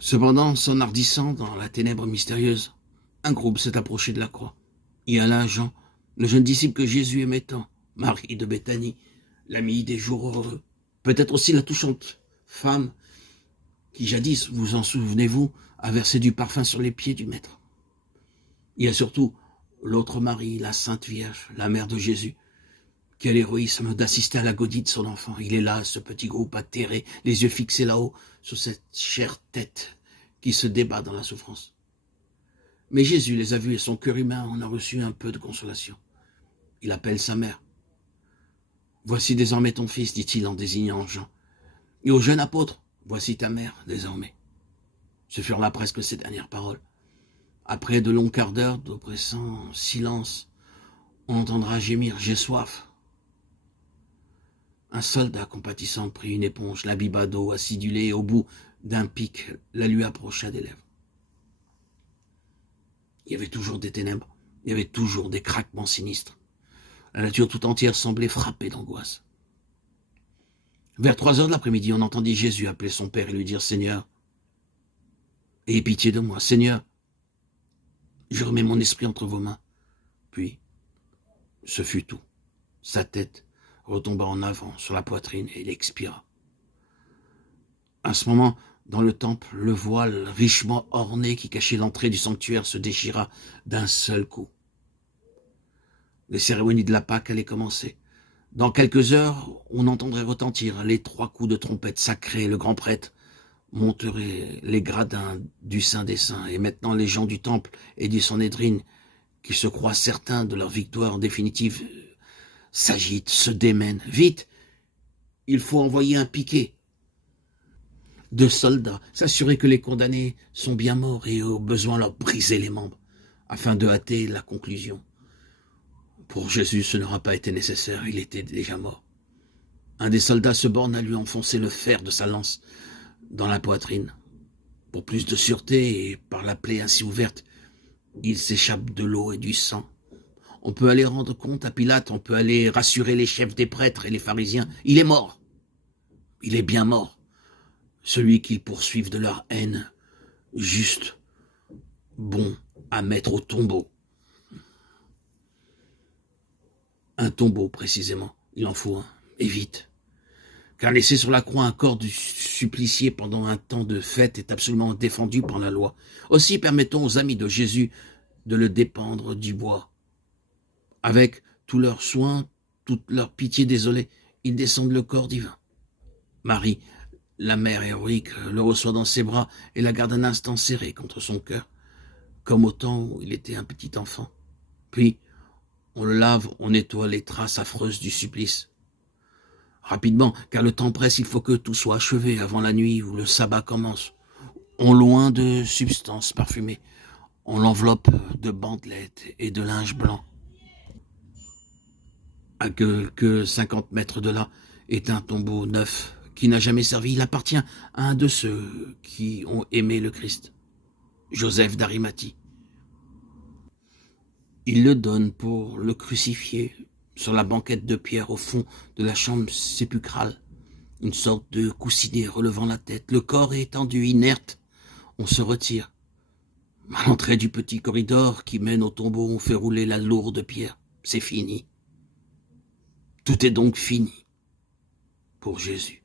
Cependant, s'enhardissant dans la ténèbre mystérieuse, un groupe s'est approché de la croix. Il y a là Jean, le jeune disciple que Jésus aimait tant, Marie de Béthanie, l'amie des jours heureux, peut-être aussi la touchante femme qui jadis, vous en souvenez-vous, a versé du parfum sur les pieds du Maître. Il y a surtout l'autre Marie, la Sainte Vierge, la mère de Jésus. Quel héroïsme d'assister à la godie de son enfant. Il est là, ce petit groupe atterré, les yeux fixés là-haut, sur cette chère tête qui se débat dans la souffrance. Mais Jésus les a vus et son cœur humain en a reçu un peu de consolation. Il appelle sa mère. « Voici désormais ton fils, dit-il en désignant Jean. Et au jeune apôtre, voici ta mère désormais. » Ce furent là presque ses dernières paroles. Après de longs quarts d'heure d'oppressant silence, on entendra gémir « J'ai soif ». Un soldat compatissant prit une éponge, l'imbiba d'eau acidulée et au bout d'un pic, la lui approcha des lèvres. Il y avait toujours des ténèbres, il y avait toujours des craquements sinistres. La nature tout entière semblait frappée d'angoisse. Vers 3 heures de l'après-midi, on entendit Jésus appeler son père et lui dire « Seigneur, aie pitié de moi, Seigneur, je remets mon esprit entre vos mains. » Puis, ce fut tout. Sa tête retomba en avant sur la poitrine et il expira. À ce moment, dans le temple, le voile richement orné qui cachait l'entrée du sanctuaire se déchira d'un seul coup. Les cérémonies de la Pâque allaient commencer. Dans quelques heures, on entendrait retentir les 3 coups de trompette sacrée. Le grand prêtre monterait les gradins du Saint des Saints. Et maintenant, les gens du temple et du Sanhédrin, qui se croient certains de leur victoire définitive, s'agitent, se démènent. Vite, il faut envoyer un piquet de soldats, s'assurer que les condamnés sont bien morts et au besoin leur briser les membres, afin de hâter la conclusion. Pour Jésus, ce n'aura pas été nécessaire, il était déjà mort. Un des soldats se borne à lui enfoncer le fer de sa lance dans la poitrine. Pour plus de sûreté et par la plaie ainsi ouverte, il s'échappe de l'eau et du sang. On peut aller rendre compte à Pilate, on peut aller rassurer les chefs des prêtres et les pharisiens. Il est mort. Il est bien mort. Celui qu'ils poursuivent de leur haine, juste bon à mettre au tombeau. Un tombeau, précisément. Il en faut un, et vite. Car laisser sur la croix un corps du supplicié pendant un temps de fête est absolument défendu par la loi. Aussi permettons aux amis de Jésus de le dépendre du bois. Avec tous leurs soins, toute leur pitié désolée, ils descendent le corps divin. Marie, la mère héroïque, le reçoit dans ses bras et la garde un instant serré contre son cœur, comme au temps où il était un petit enfant. Puis, on le lave, on nettoie les traces affreuses du supplice. Rapidement, car le temps presse, il faut que tout soit achevé avant la nuit où le sabbat commence. On loin de substances parfumées, on l'enveloppe de bandelettes et de linge blanc. À quelques 50 mètres de là est un tombeau neuf qui n'a jamais servi. Il appartient à un de ceux qui ont aimé le Christ, Joseph d'Arimathie. Il le donne pour le crucifier sur la banquette de pierre au fond de la chambre sépulcrale. Une sorte de coussinet relevant la tête. Le corps est étendu, inerte. On se retire. À l'entrée du petit corridor qui mène au tombeau, on fait rouler la lourde pierre. C'est fini. Tout est donc fini pour Jésus.